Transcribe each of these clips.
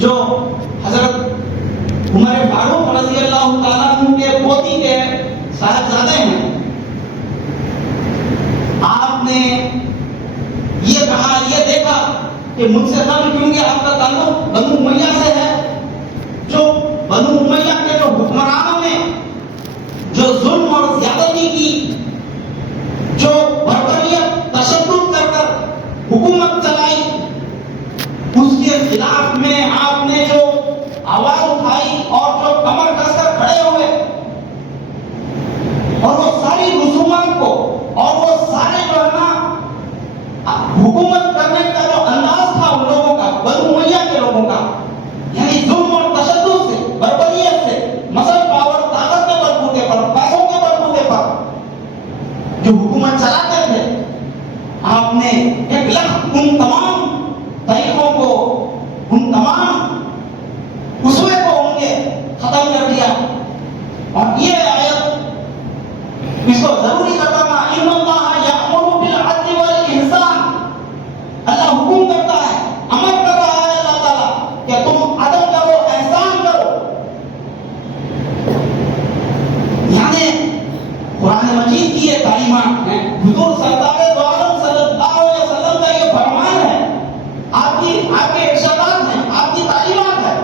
جو حضرت عمر فاروق رضی اللہ تعالیٰ عنہ کے پوتی کے صاحبزادے ہیں، آپ نے یہ کہا، یہ دیکھا کہ مجھ سے کم کیونکہ آپ کا تعلق بنو امیہ سے ہے، جو بنو امیہ کے جو حکمرانوں نے جو ظلم اور زیادتی کی، جو بربریت تشدد کر کر حکومت چلائی، اس کے خلاف میں آپ نے جو آواز اٹھائی اور جو کمر کس کر کھڑے ہوئے، اور وہ ساری رسومات کو اور وہ سارے جو ہے نا حکومت کرنے کا جو انداز تھا ان لوگوں کا، بنو امیہ کے لوگوں کا، یعنی ظلم اور تشدد سے، بربریت سے، مسل پاور، طاقت کے بلبوتے پر، پیسوں کے بلبوتے پر جو حکومت چلاتے تھے، آپ نے ایک لخت ان تمام طریقوں کو، ان تمام اسوے کو ان کے ختم کر دیا. اور یہ آیت اس کو ضروری کرنا، ان اللہ یأمر بالعدل والإحسان، اللہ حکم کرتا ہے، امر کر رہا ہے اللہ تعالیٰ کہ تم عدل کرو، احسان کرو. یعنی قرآن مجید کی یہ تعلیمات ہیں، حضور سرکار دو عالم صلی اللہ علیہ وسلم کا یہ فرمان ہے، آپ کے ارشادات ہیں، آپ کی تعلیمات ہیں.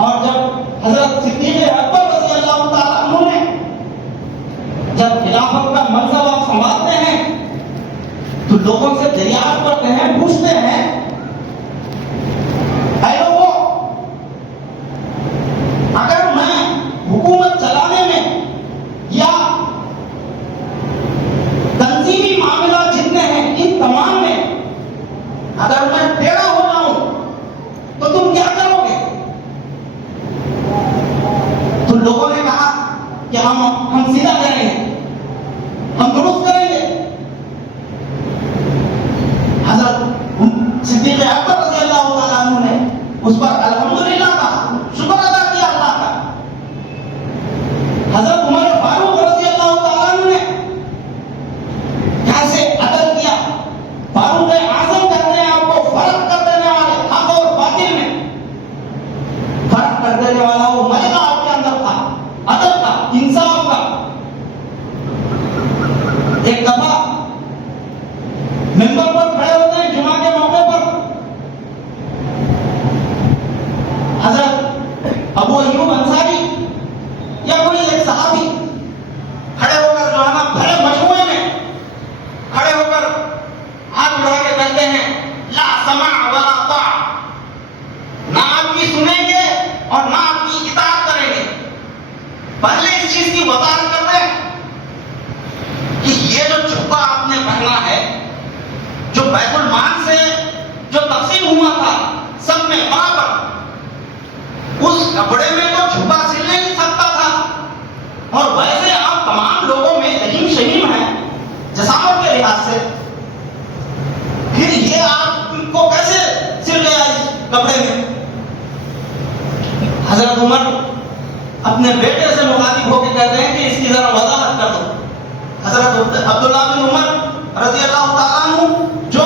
اور جب حضرت صدیق اکبر رضی اللہ تعالیٰ عنہ نے جب خلافت کا منصب آپ سنبھالتے ہیں تو لوگوں سے دریافت کرتے ہیں، پوچھتے ہیں، اے لوگوں، اگر میں حکومت چلانے میں یا تنظیمی معاملات جتنے ہیں ان تمام میں اگر میں ٹیڑھا ہو جاؤں تو تم کیا کرو گے؟ تو لوگوں نے کہا کہ ہم سیدھا کریں گے، ہم درست کریں گے. حضرت صدیق اکبر رضی اللہ تعالیٰ عنہ نے اس پر الحمدللہ کہا، شکر ادا کیا اللہ کا. حضرت عمر فاروق رضی اللہ تعالیٰ عنہ نے کیسے عدل کیا. فاروق اعظم کہتے ہیں آپ کو فرق کر دینے والے، حق اور باطل میں فرق کر دینے والا وہ ملکہ آپ کے اندر تھا، عدل کا، انصاف کا. ایک دفعہ ممبر پر کھڑے ہوتے ہیں جمعہ کے موقع پر، حضرت ابو ایوب انصاری یا کوئی ایک صحابی کھڑے ہو کر جو ہے نا بھرے مجموعے میں کھڑے ہو کر ہاتھ اٹھا کے کہتے ہیں، لا سمع ولا طاع، نہ آپ کی سنیں گے اور نہ آپ کی اطاعت کریں گے. پہلے اس چیز کی وضاحت کر دیں کہ یہ جو جھبا آپ نے پہنا ہے، جو بیت المال سے جو تقسیم ہوا تھا سب میں برابر، اس کپڑے میں تو جھبا سل نہیں سکتا تھا، اور ویسے آپ تمام لوگوں میں رحیم شہیم ہیں جسامت کے لحاظ سے، پھر یہ آپ کو کیسے سل گیا اس کپڑے میں؟ حضرت عمر اپنے بیٹے سے مخاطب ہو کے کہتے ہیں کہ اس کی ذرا وضاحت کر دو. حضرت عبداللہ بن عمر رضی اللہ تعالیٰ عنہ جو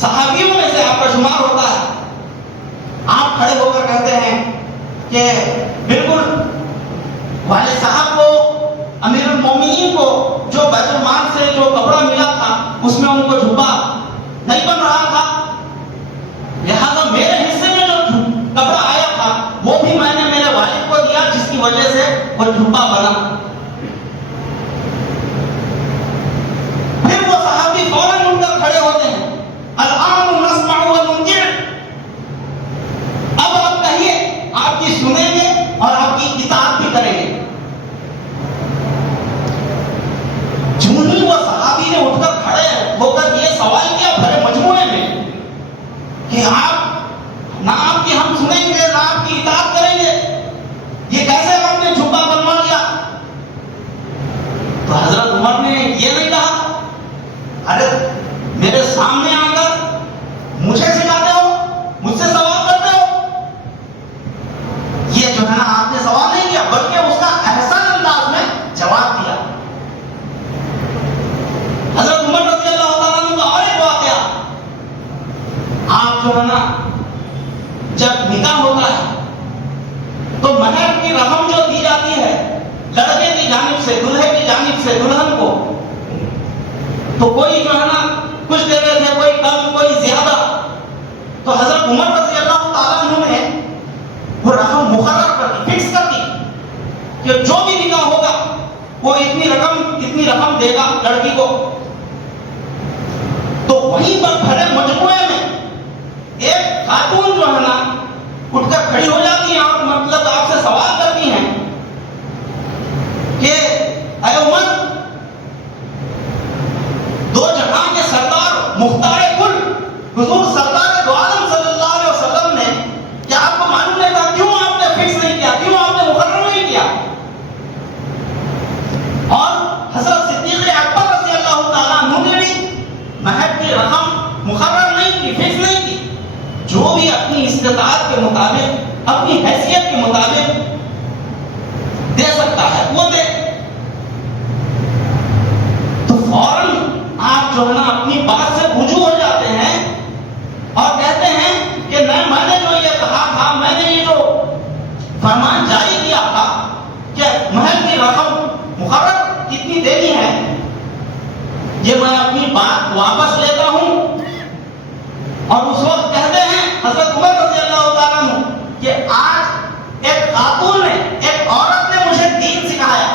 صحابیوں میں سے آپ کا شمار ہوتا ہے، آپ کھڑے ہو کر کہتے ہیں کہ بالکل والد صاحب کو، امیر المومنین کو جو بیت المال سے جو کپڑا ملا تھا اس میں ان کو جھبا نہیں بن رہا تھا، لہذا میرے حصے میں جو کپڑا آیا تھا وہ بھی میں نے میرے والد کو دیا، جس کی وجہ سے وہ جھبا بنا. پھر وہ صحابی فوراً اٹھ کر کھڑے ہوتے ہیں، الآن نسمع ونطیع، اب آپ کہیے، آپ کی سنیں گے اور آپ کی اطاعت بھی کریں گے. جنہی وہ صحابی نے اٹھ کر کھڑے ہو کر یہ سوال کیا بھرے مجموعے میں کہ نہ آپ کی ہم سنیں گے نہ آپ کی اطاعت کریں گے، یہ کیسے آپ نے جھبا بنوا لیا؟ تو حضرت عمر نے یہ نہیں کہا، ارے میرے سامنے آ کر مجھے سکھاتے ہو، مجھ سے سوال کرتے ہو. یہ جو ہے نا آپ نے سوال نہیں کیا بلکہ اس کا احسان انداز میں جواب دیا. حضرت عمر رضی اللہ تعالیٰ عنہ کا اور ایک واقعہ، آپ جو ہے نا جب نکاح ہوتا ہے تو مہر کی رقم جو دی جاتی ہے لڑکے کی جانب سے دلہے کی جانب سے دلہن کو، تو کوئی جو ہے نا کچھ دے رہے تھے، کوئی کم کوئی زیادہ، تو حضرت عمر رضی اللہ تعالیٰ عنہ نے وہ رقم مقرر کر دی، فکس کر دی کہ جو بھی نکاح ہوگا وہ اتنی رقم دے گا لڑکی کو. تو وہیں پر بھرے مجموعے میں ایک خاتون جو ہے نا اٹھ کر کھڑی ہو جاتی ہیں اور مطلب آپ سے سوال کرتی ہیں کہ اے عمر، دو جہاں کے سردار مختار کل حضور سرکار دو عالم صلی اللہ علیہ وسلم نے کیا آپ کو معلوم ہے تھا؟ کیوں آپ نے فکس نہیں کیا؟ کیوں آپ نے مقرر نہیں کیا؟ اور حضرت صدیق اکبر رضی اللہ تعالیٰ عنہ نے بھی مہر کی رقم مقرر نہیں کی، فکس نہیں کی. جو بھی اپنی استطاعت کے مطابق، اپنی حیثیت کے مطابق دے سکتا ہے وہ دے. تو فوراً آپ جو ہے نا اپنی بات سے رجوع ہو جاتے ہیں اور کہتے ہیں کہ میں نے جو یہ کہا تھا، میں نے یہ جو فرمان جاری کیا تھا کہ مہر کی رقم مقرر کتنی دینی ہے، یہ میں اپنی بات واپس لیتا ہوں. اور اس وقت کہتے ہیں حضرت عمر رضی اللہ تعالیٰ عنہ کہ آج ایک خاتون نے، ایک عورت نے مجھے دین سکھایا.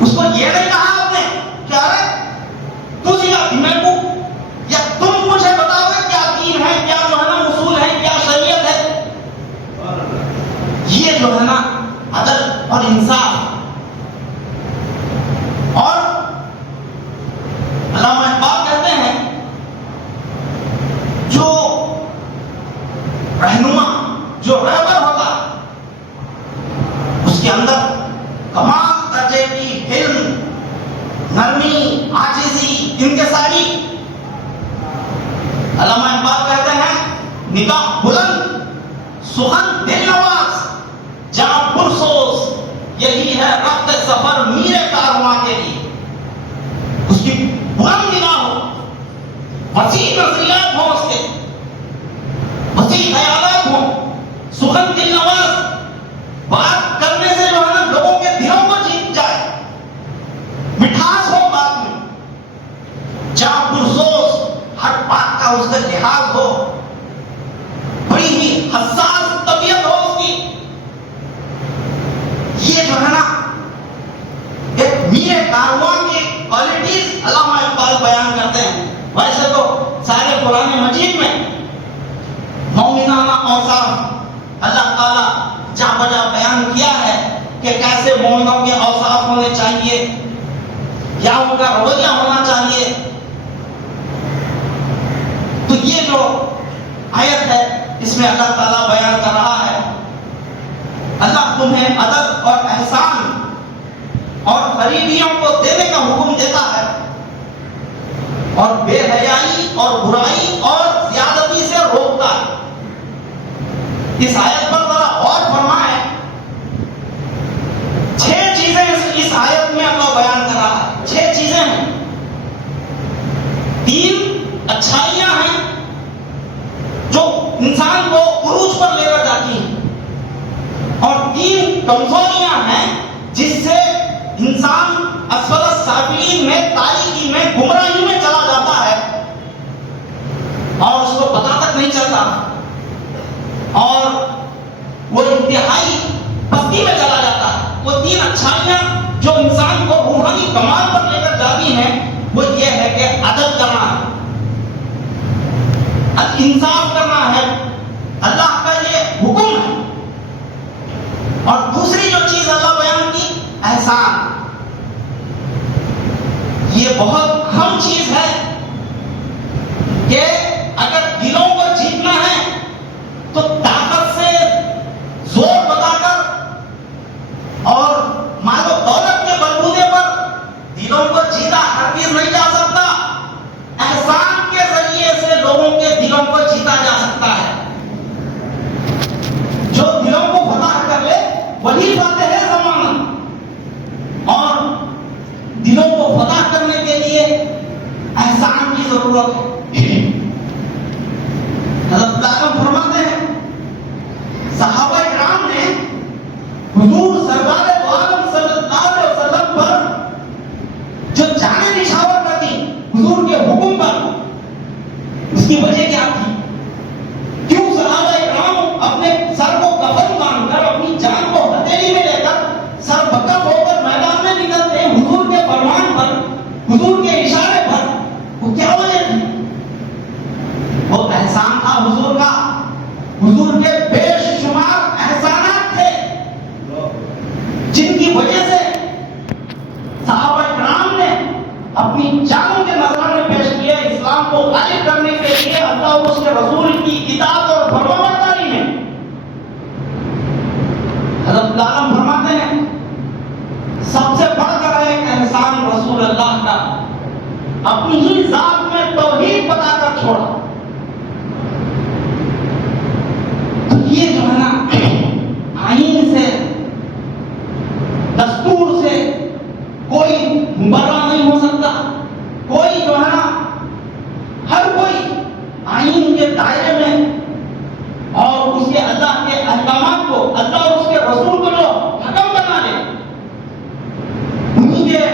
اس کو یہ نہیں کہا آپ نے کہ ارے تو سکھاتی میں کو، یا تم مجھے بتاؤ کیا دین ہے، کیا جو ہے نا اصول ہے، کیا شریعت ہے. یہ جو ہے نا عدل اور انصاف. اور علامہ اقبال کہتے ہیں جو رہنما، جو رہبر ہوتا اس کے اندر کمال درجے کی علم، نرمی، عاجزی، انکساری. علامہ اقبال کہتے ہیں نگاہ بلند، سخن دل نواز، جاں پرسوز، یہی ہے رخت سفر میر کارواں کے لیے. اس کی بلند نگاہ ہو، وسیع نظریات ہو، اس کے وسیع خیالات ہو، سخن دل نواز، بات کرنے سے جو ہے نا لوگوں کے دلوں کو جیت جائے، مٹھاس ہو بات میں، جاں پرسوز، ہر بات کا اس کا لحاظ ہو، بڑی ہی حساس طبیعت ہو اس کی. یہ جو ہے نا ایک میر کارواں کی کوالٹیز علامہ اقبال بیان کرتے ہیں. ویسے تو سارے قرآن مجید میں مومنانہ اوصاف اللہ تعالیٰ جا بجا بیان کیا ہے کہ کیسے مومنوں کے اوصاف ہونے چاہیے یا ان کا رویہ ہونا چاہیے. تو یہ جو آیت ہے اس میں اللہ تعالیٰ بیان کر رہا ہے اللہ تمہیں عدل اور احسان اور غریبیوں کو دینے کا حکم دیتا ہے اور بے حیائی اور برائی اور زیادتی سے روکتا ہے. اس آیت پر ذرا اور فرمائیں. 6 چیزیں اس آیت میں اللہ بیان کر رہا ہے. 6 چیزیں ہیں. 3 اچھائیاں ہیں جو انسان کو عروج پر لے کر جاتی ہیں اور 3 کمزوریاں ہیں جس سے انسان اسفل السافلین میں، تاریکی میں، گمراہی میں چلا جاتا ہے اور اس کو پتہ تک نہیں چلتا اور وہ انتہائی پستی میں چلا جاتا ہے. وہ 3 اچھائیاں جو انسان کو روحانی کمال پر لے کر جاتی ہیں وہ یہ ہے کہ عدل کرنا ہے، انصاف کرنا ہے، اللہ کا یہ حکم ہے. اور دوسری جو چیز اللہ بیان کی احسان. یہ بہت اہم چیز ہے کہ اگر دلوں کو جیتنا ہے تو طاقت سے، زور بتا کر اور مال و دولت کے بلبوتے پر دلوں کو جیتا ہرگز نہیں جا سکتا. احسان کے ذریعے سے لوگوں کے دلوں کو جیتا جا سکتا ہے. جو دلوں کو فتح کر لے وہی فاتح ہے زمانہ. اور دلوں کو فتح کرنے کے لیے احسان کی ضرورت ہے. حضرت فرماتے حضور سرکار دو عالم صلی اللہ علیہ وسلم پر جو جانیں نشاور کرتی حضور کے حکم پر، اس کی وجہ کیا تھی؟ کیوں صحابہ کرام اپنے سر کو کفن باندھ کر، اپنی جان کو ہتھیلی میں لے کر سر بکف ہو کر میدان میں نکلتے ہیں حضور کے فرمان پر، حضور کے اشارے پر؟ وہ کیا وجہ تھی؟ وہ احسان تھا حضور کا، حضور کے بے شمار احسانات تھے جن کی وجہ سے صحابہ کرام نے اپنی جانوں کے نذرانے پیش کیے اسلام کو غالب کرنے کے لیے اللہ اور اس کے رسول کی اطاعت اور فرمانبرداری میں۔ حضرت عالم فرماتے ہیں سب سے بڑھ کر ایک احسان رسول اللہ کا اپنی ہی ذات میں توحید بتا کر چھوڑا۔ تو یہ جو ہے نا آئین سے، دستور سے کوئی مبرہ نہیں ہو سکتا، کوئی جو ہے نا ہر کوئی آئین کے دائرے میں اور اس کے اللہ کے احکامات کو، اللہ اور اس کے رسول کو جو حکم بنا لے، انہی کے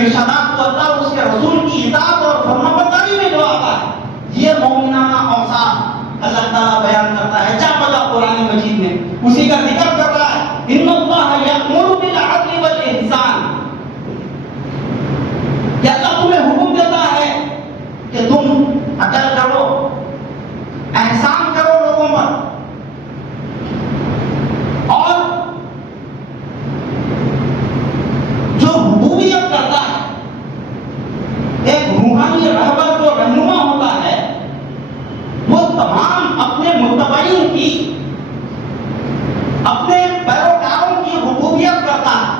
ارشادات کو اللہ اور اس کے رسول کی اطاعت اور فرمانبرداری میں جو آتا ہے، یہ مومنانہ اوصاف اللہ تعالیٰ بیان کرتا ہے جا بجا قرآن مجید میں، اسی کا ذکر کر رہا ہے ان اللہ یأمر بالعدل والاحسان، کہ اللہ تمہیں حکم دیتا ہے کہ تم عدل کرو، احسان کرو لوگوں پر، اور جو ربوبیت کرتا ہے، ایک روحانی رہبر جو رہنما ہوتا ہے، وہ تمام اپنے متبعین کی، اپنے پیروکاروں کی ربوبیت کرتا ہے۔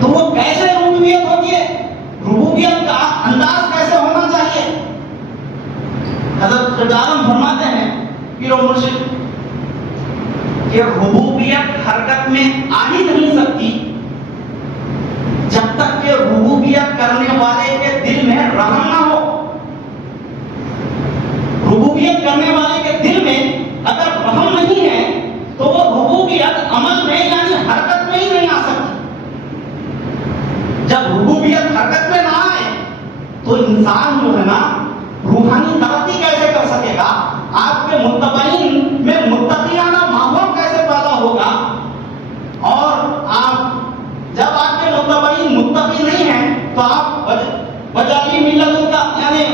تو وہ کیسے ربوبیت ہوتی ہے؟ ربوبیت کا انداز کیسے ہونا چاہیے؟ حضرت عالم فرماتے ہیں پیر و مرشد کہ ربوبیت حرکت میں آ ہی نہیں سکتی جب تک کہ ربوبیت کرنے والے کے دل میں رحم نہ ہو۔ ربوبیت کرنے والے کے دل میں اگر رحم نہیں ہے تو وہ ربوبیت عمل میں یعنی حرکت میں ہی نہیں آ سکتی۔ جب ربوبیت حرکت میں نہ آئے تو انسان جو ہے نا روحانی ترقی کیسے کر سکے گا؟ آپ کے متبعین میں متقیانہ ماحول کیسے پیدا ہوگا؟ اور آپ جب آپ کے متبعین متقی نہیں ہیں تو آپ وجالی ملت کا یعنی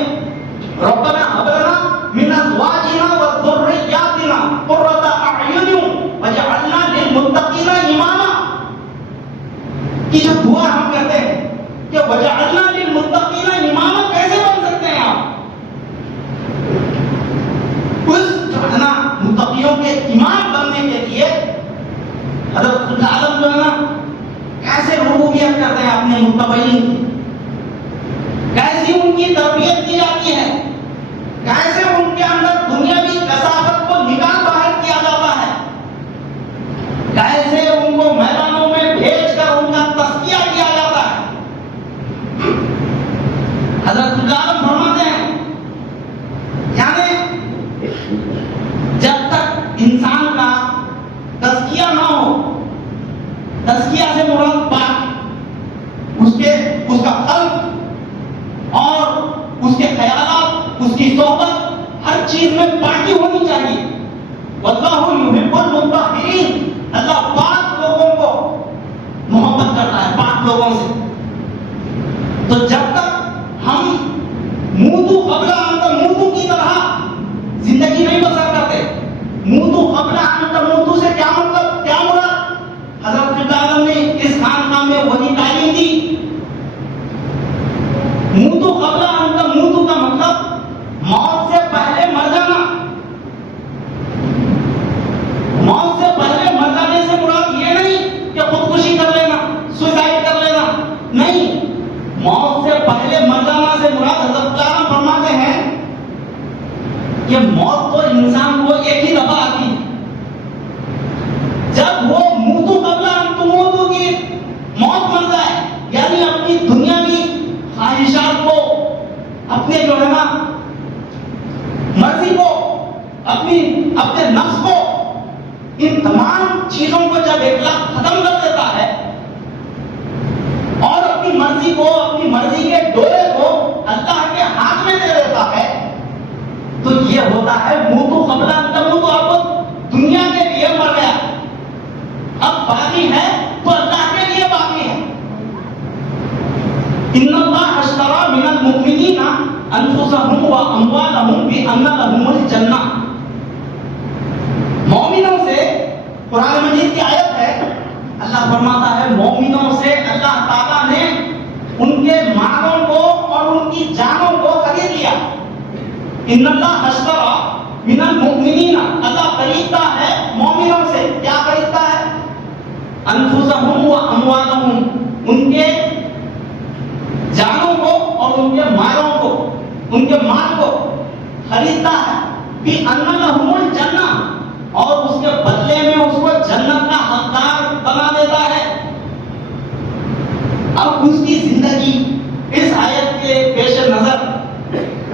ربنا هب لنا من ازواجنا وذرياتنا قرة اعین واجعلنا للمتقین اماما کی جو دعا ہم کہتے ہیں کہ وجعلنا للمتقین اماما، کیسے بن سکتے ہیں آپ؟ اس جو ہے نا متقیوں کے امام بننے کے لیے حضرت عالم جو ہے نا کیسے ربوبیت کرتے ہیں اپنے متبعین کی، کیسی ان کی تربیت کی جاتی ہے، کیسے ان کے اندر دنیاوی کثافت کو نکال باہر کیا جاتا ہے، کیسے ان کو میدانوں میں بھیج کر ان کا تزکیہ کیا جاتا ہے۔ حضرت عالم فرماتے ہیں یعنی جب تک انسان کا تزکیہ نہ ہو، تزکیہ سے مراد پاک، اس کا قلب اور اس کے خیالات، اس کی صحبت، ہر چیز میں پاکی ہونی چاہیے۔ واللہ یحب المطہرین، اللہ پاک لوگوں کو محبت کرتا ہے، پاک لوگوں سے۔ تو جب تک ہم موتو قبل ان تموتو کی طرح زندگی نہیں بسر کرتے، موتو قبل ان تموتو سے کیا مطلب، کیا مراد؟ حضرت عالم نے اس خانقاہ میں وہی تعلیم دی۔ موتو قبل ان تموتو کا مطلب موت سے پہلے مر جانا۔ موت سے پہلے مر جانے سے مراد یہ نہیں کہ خودکشی کر لینا، سوسائڈ کر لینا، نہیں۔ موت سے پہلے مر جانا سے مراد حضرت عالم فرماتے ہیں کہ موت تو انسان کو ایک ہی دفعہ آتی ہے، جب وہ موتو قبل ان تموتو کی موت بن جائے، یعنی اپنی دنیاوی خواہشات کو، اپنے جو ہے نا مرضی کو، اپنے نفس کو ان تمام چیزوں کو جب ایک لفظ ختم کر دیتا ہے اور اپنی مرضی کو، اپنی مرضی کے ڈورے کو اللہ کے ہاتھ میں دے دیتا ہے، تو یہ ہوتا ہے موتو قبل ان تموتو. اب وہ دنیا کے لیے مر گیا، اب باقی ہے تو اللہ کے لیے باقی ہے. ان اللہ اشترى من المؤمنین انفسهم واموالهم بان لهم الجنہ. مومنوں سے، قرآن مجید کی آیت ہے، اللہ فرماتا ہے مومنوں سے اللہ تعالیٰ نے ان کے مالوں کو اور ان کی جانوں کو خرید لیا. ان اللہ اشترى من المؤمنین، اللہ خریدتا ہے مومنوں سے. کیا خریدتا ہے؟ انفسهم واموالهم، ان کے جانوں کو اور ان کے مالوں کو، ان کے مال کو خریدتا ہے. بِأَنَّ لَهُمُ الْجَنَّةَ، اور اس کے بدلے میں اس کو جنت کا حقدار بنا دیتا ہے. اب اس کی زندگی اس آیت کے پیش نظر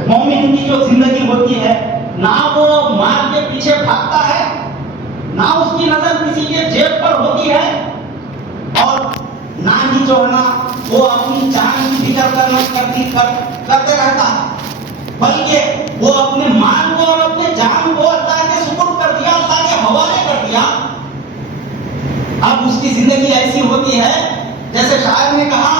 مومن کی جو زندگی ہوتی ہے، نہ وہ مال کے پیچھے بھاگتا ہے، نہ اس کی نظر کسی کے جیب پر ہوتی ہے، اور نہ ہی جو ہے نا وہ اپنی جان کی فکر کرتے رہتا ہے، بلکہ وہ اپنے مال کو اور اپنے جان کو اللہ کے سپرد کر دیا، اللہ کے حوالے کر دیا. اب اس کی زندگی ایسی ہوتی ہے جیسے شاعر نے کہا،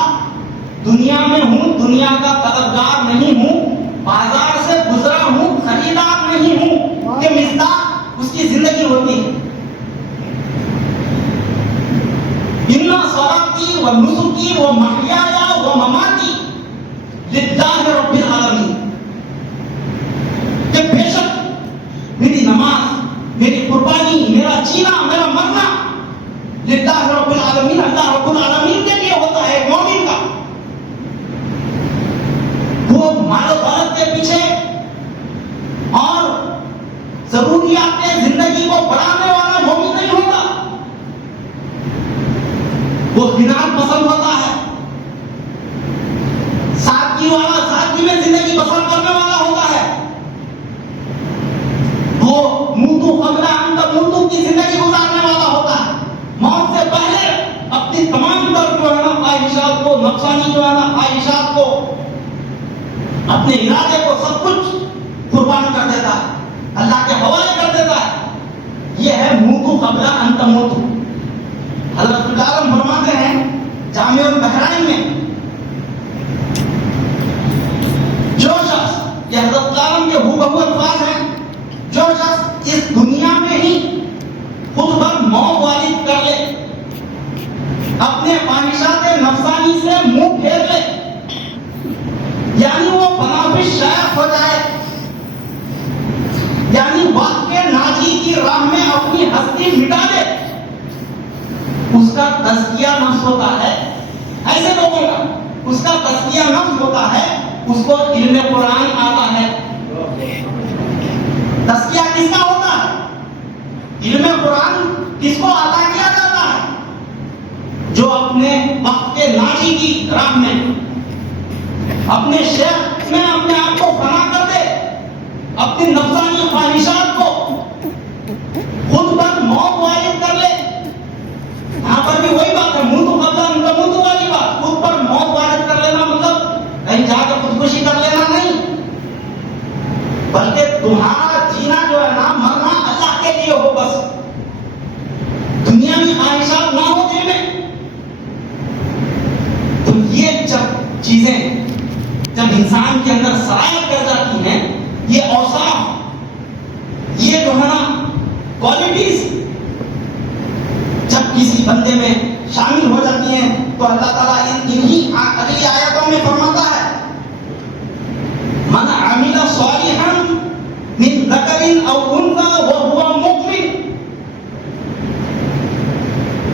دنیا میں ہوں دنیا کا طلبگار نہیں ہوں، بازار سے گزرا ہوں خریدار نہیں ہوں. یہ مصداق اس کی زندگی ہوتی ہے. ان صلاتی و نسکی و محیایا و مماتی للہ رب العالمین. کہ بے شک میری نماز، میری قربانی، میرا جینا، میرا مرنا للہ رب العالمین، اللہ رب العالمین کے لیے ہوتا ہے. مومن کا وہ مال و دولت کے پیچھے اور ضروریات زندگی کو بڑھانے والا مومن نہیں ہوتا. وہ قناعت پسند ہوتا ہے، سادگی والا، سادگی میں زندگی بسر کرنے والا ہوتا ہے. وہ موتو قبل ان تموتو کی زندگی گزارنے والا ہوتا ہے. موت سے پہلے اپنی تمام تر جو ہے نا خواہشات کو، نفسانی جو ہے نا خواہشات کو، اپنے ارادے کو، سب کچھ قربان کر دیتا ہے، اللہ کے حوالے کر دیتا ہے. یہ ہے موتو قبل ان تموتو. حضرت عالم فرماتے ہیں جامع البحرین میں، جو شخص، یہ حضرت عالم کے ہو الفاظ ہیں، جو شخص اس دنیا میں ہی خود پر موت والد کر لے، اپنے خواہشات نفسانی سے منہ پھیر لے، یعنی وہ بنافش شیخ ہو جائے، یعنی وقت کے ناجی کی راہ میں اپنی ہستی مٹا دے، اس کا تزکیہ نفس ہوتا ہے. ایسے لوگوں کا اس کا تزکیہ نفس ہوتا ہے، اس کو علم قرآن آتا ہے. تزکیہ کس کا ہوتا ہے؟ علم قرآن کس کو عطا کیا جاتا ہے؟ جو اپنے وقت کے ناجی کی راہ میں، اپنے شیخ میں اپنے آپ کو فنا کر دے، اپنی نفسانی خواہشات کو خود پر موت والد کر لے. یہاں پر بھی وہی بات ہے، موتو قبل ان تموتو والی بات. خود پر موت وارد کر لینا مطلب کہیں جا کے خودکشی کر لینا نہیں، بلکہ تمہارا جینا جو ہے نا، مرنا اللہ کے لیے ہو، بس دنیا کی خواہشات نہ ہو دل میں. تو یہ جب چیزیں جب انسان کے اندر سرایت کر جاتی ہیں، یہ اوصاف، یہ جو ہے نا کوالٹیز جب کسی بندے میں شامل ہو جاتی ہیں، تو اللہ تعالیٰ انہی اگلی آیتوں میں فرماتا ہے، من عمل صالحا من ذکر او انثى وهو مؤمن.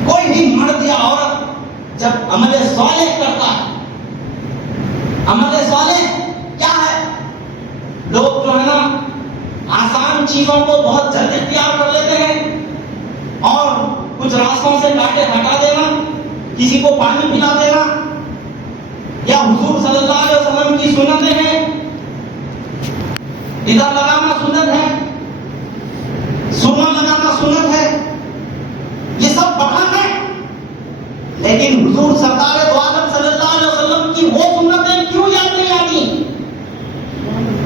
کوئی بھی مرد یا عورت جب عمل صالح کرتا ہے، عمل صالح کیا ہے؟ لوگ جو ہے نا آسان چیزوں کو بہت جلد اختیار کر لیتے ہیں، اور کچھ راستوں سے کاٹے ہٹا دینا، کسی کو پانی پلا دینا، یا حضور صلی اللہ علیہ وسلم کی سنتیں ہیں، ادھر لگانا سنت ہے، سرما لگانا سنت ہے، لیکن حضور سرکار دو عالم صلی اللہ علیہ وسلم کی وہ سنتیں کیوں یاد نہیں آتی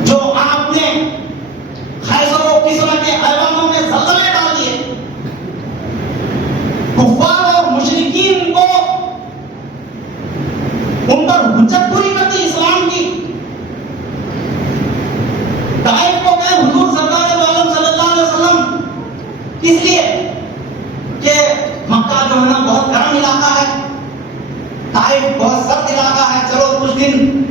جو آپ نے خیبر و کسرا کے ایوانوں میں زلزلے ڈال دیے، کفار اور مشرکین کو ان پر حجت پوری کر دی اسلام کی. طائف کو گئے حضور سرکار دو عالم صلی اللہ علیہ وسلم اس لیے کہ مکہ جو ہے نا بہت گرم علاقہ ہے، طائف بہت سرد علاقہ ہے، چلو کچھ دن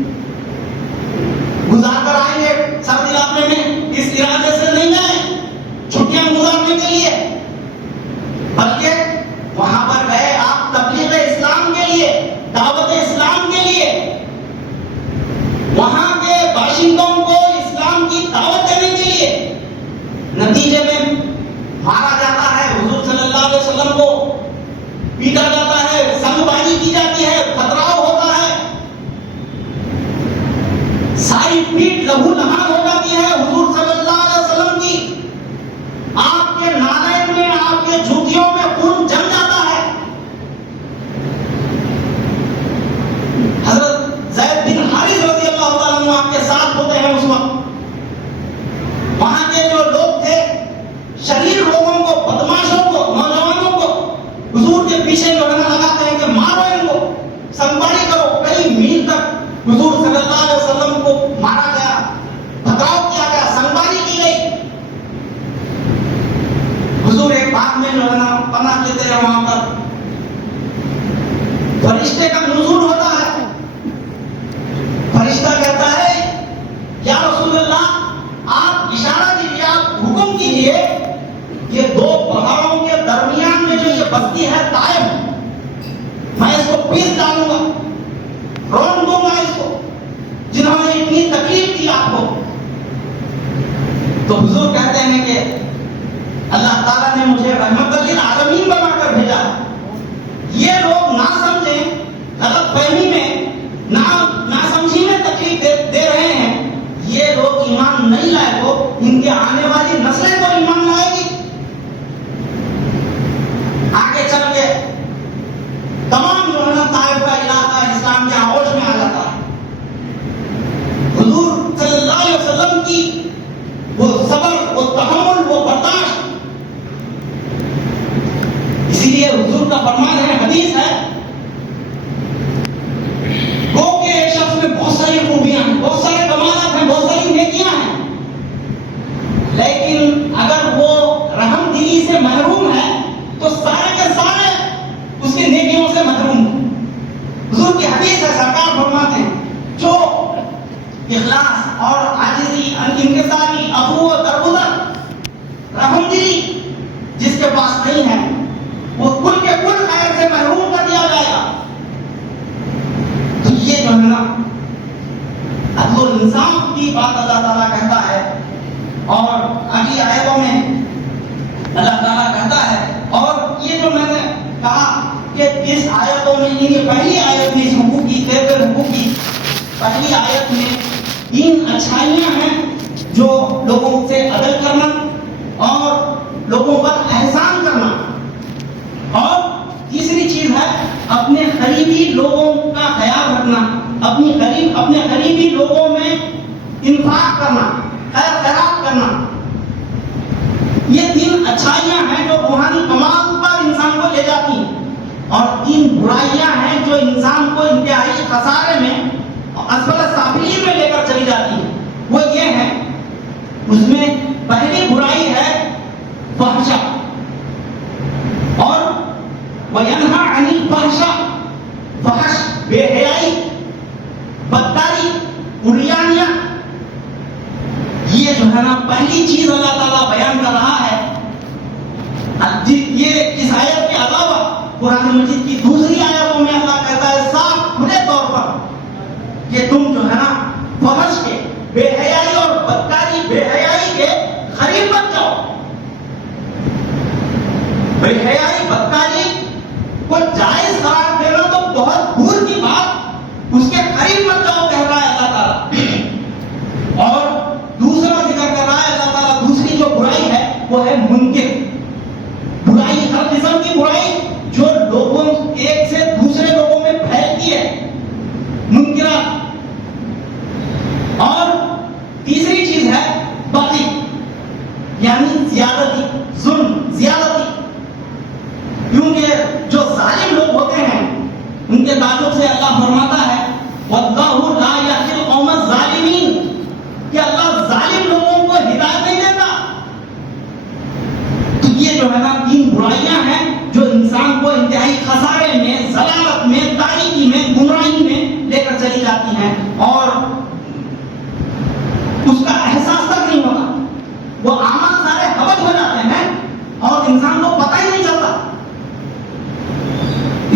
گزار کر آئیں گے سرد علاقے میں. اس ارادے سے نہیں گئے چھٹیاں گزارنے کے لیے، بلکہ وہاں پر گئے آپ تبلیغ اسلام کے لیے، دعوت اسلام کے لیے، وہاں کے باشندوں کو اسلام کی دعوت دینے کے لیے. نتیجے میں مارا جاتا ہے، حضور صلی اللہ علیہ وسلم کو پیٹا جاتا ہے، سنگ بازی کی جاتی ہے، پتھراؤ ہوتا ہے، ساری پیٹ لہو لہان ہو جاتی ہے حضور صلی اللہ علیہ وسلم کی. آپ کے نالے میں، آپ کے جوتیوں میں خون جم جاتا ہے. حضرت زید بن حارث رضی اللہ تعالیٰ عنہ آپ کے ساتھ ہوتے ہیں اس وقت. وہاں کے جو لوگ تھے، شریر لوگوں کو، بدماشوں کو، نوجوانوں کو حضور کے پیچھے جو ہے نا لگاتے ہیں کہ مارو ان کو، سنبھالی کرو. کئی میل تک حضور صلی اللہ علیہ وسلم کو مارا گیا، پتھراؤ کیا گیا، سنبھالی کی گئی. حضور ایک باغ میں جو ہے نا پناہ لیتے ہیں، وہاں پر فرشتے کا نزول ہوتا ہے. فرشتہ کہتا ہے یا رسول اللہ آپ اشارہ کیجیے، آپ حکم کیجیے، یہ دو پہاڑوں کے درمیان میں جو یہ بستی ہے طائف، میں اس کو پیس ڈالوں گا، رون دوں گا اس کو، جنہوں نے اتنی تکلیف دی آپ کو. تو حضور کہتے ہیں کہ اللہ تعالیٰ نے مجھے رحمت للعالمین بنا کر بھیجا. یہ لوگ نہ سمجھیں، غلط فہمی میں، نہ سمجھی میں تکلیف دے رہے ہیں. یہ لوگ ایمان نہیں لائے تو ان کے آنے والی نسلیں تو ایمان لائے گی. آگے چل کے تمام جو ہے نا طائف کا علاقہ اسلام کے آغوش میں آ جاتا ہے. حضور صلی اللہ علیہ وسلم کی وہ صبر، وہ تحمل، وہ برداشت. اسی لیے حضور کا فرمان ہے، حدیث ہے، گو کہ ایک شخص میں بہت ساری خوبیاں ہیں، بہت سارے کمالات ہیں، بہت ساری نیکیاں ہیں، لیکن اگر وہ رحم دلی سے محروم ہے تو سارے کے سارے اس کی نیکیوں سے محروم ہیں. حضور کی حدیث ہے، سرکار فرماتے ہیں جو اخلاص اور عاجزی، انکساری، عفو و درگزر، رحم دلی جس کے پاس نہیں ہے وہ کل کے کل خیر سے محروم کر دیا جائے گا. تو یہ جو ہے نا عدل و انصاف کی بات اللہ تعالیٰ کہتا ہے. اور اگلی آیتوں میں اللہ تعالیٰ کہتا ہے، اور یہ جو میں نے کہا کہ اس آیتوں میں، یہ پہلی آیت میں اس حقوق کی، تیرے حقوق کی پہلی آیت میں 3 اچھائیاں ہیں جو لوگوں سے عدل کرنا اور لوگوں پر احسان کرنا، اور تیسری چیز ہے اپنے قریبی لوگوں کا خیال رکھنا، اپنے قریبی لوگوں میں انفاق کرنا، خیر خیرات کرنا. یہ 3 اچھائیاں ہیں جو روحانی کمال پر انسان کو لے جاتی ہیں، اور 3 برائیاں ہیں جو انسان کو انتہائی خسارے میں، اسفل السافلین میں لے کر چلی جاتی ہیں. وہ یہ ہے، اس میں پہلی برائی ہے فحشا، اور وَيَنْهَا عَنِ الْفَحْشَاءِ، فحش، بے حیائی، بدکاری، عریانیاں. یہ جو ہے نا پہلی چیز اللہ تعالیٰ بیان کر رہا ہے. یہ اس آیت کے علاوہ قرآن مجید کی دوسری آیتوں میں اللہ کہتا ہے صاف کھلے طور پر کہ تم جو ہے نا فحش کے، بے حیائی اور بدکاری، بے حیائی کے قریب مت جاؤ. بے حیائی، بدکاری کو جائز قرار دینا تو بہت دور کی بات، اس کے قریب مت جاؤ کہہ رہا ہے اللہ تعالیٰ. اور دوسرا ذکر کر رہا ہے اللہ تعالیٰ، دوسری جو برائی ہے وہ ہے منکر برائی، ہر قسم کی برائی جو لوگوں ایک سے دوسرے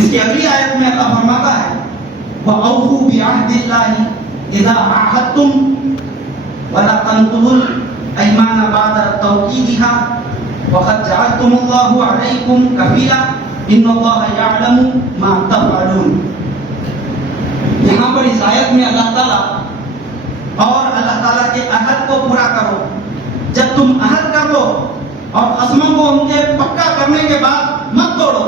اس کی اگلی آیت میں اللہ فرماتا ہے وَأَوْفُوا بِعَهْدِ اللَّهِ إِذَا عَاهَدتُّمْ وَلَا تَنقُضُوا الْأَيْمَانَ بَعْدَ تَوْكِيدِهَا وَقَدْ جَعَلْتُمُ اللَّهَ عَلَيْكُمْ كَفِيلًا إِنَّ اللَّهَ يَعْلَمُ مَا تَفْعَلُونَ۔ یہاں پر اس آیت میں اللہ تعالیٰ اور اللہ تعالیٰ کے عہد کو پورا کرو، جب تم عہد کر لو اور قسموں کو ان کے پکا کرنے کے بعد مت توڑو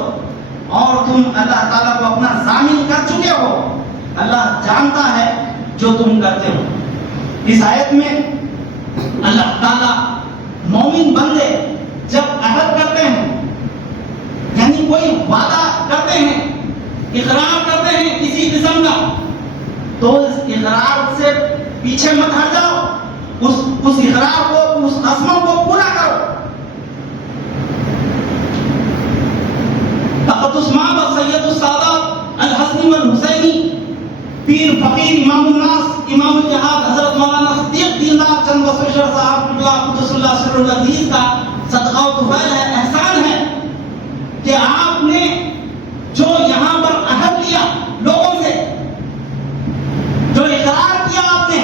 اور تم اللہ تعالیٰ کو اپنا ضامن کر چکے ہو، اللہ جانتا ہے جو تم کرتے ہو۔ اس آیت میں اللہ تعالیٰ مومن بندے جب عہد کرتے ہیں یعنی کوئی وعدہ کرتے ہیں، اقرار کرتے ہیں کسی قسم کا، تو اس اقرار سے پیچھے مت ہٹ جاؤ، اس اقرار کو، اس قسموں کو پورا کرو۔ لقد عثمان و سید السادات الحسنی والحسینی، پیر فقیر امام الناس امام الجہاد حضرت مولانا صدیق دیندار چند بسویشور صاحب قدس اللہ سر العزیز کا صدقہ و طفیل ہے، احسان ہے کہ آپ نے جو یہاں پر عہد لیا لوگوں سے، جو اقرار کیا آپ نے،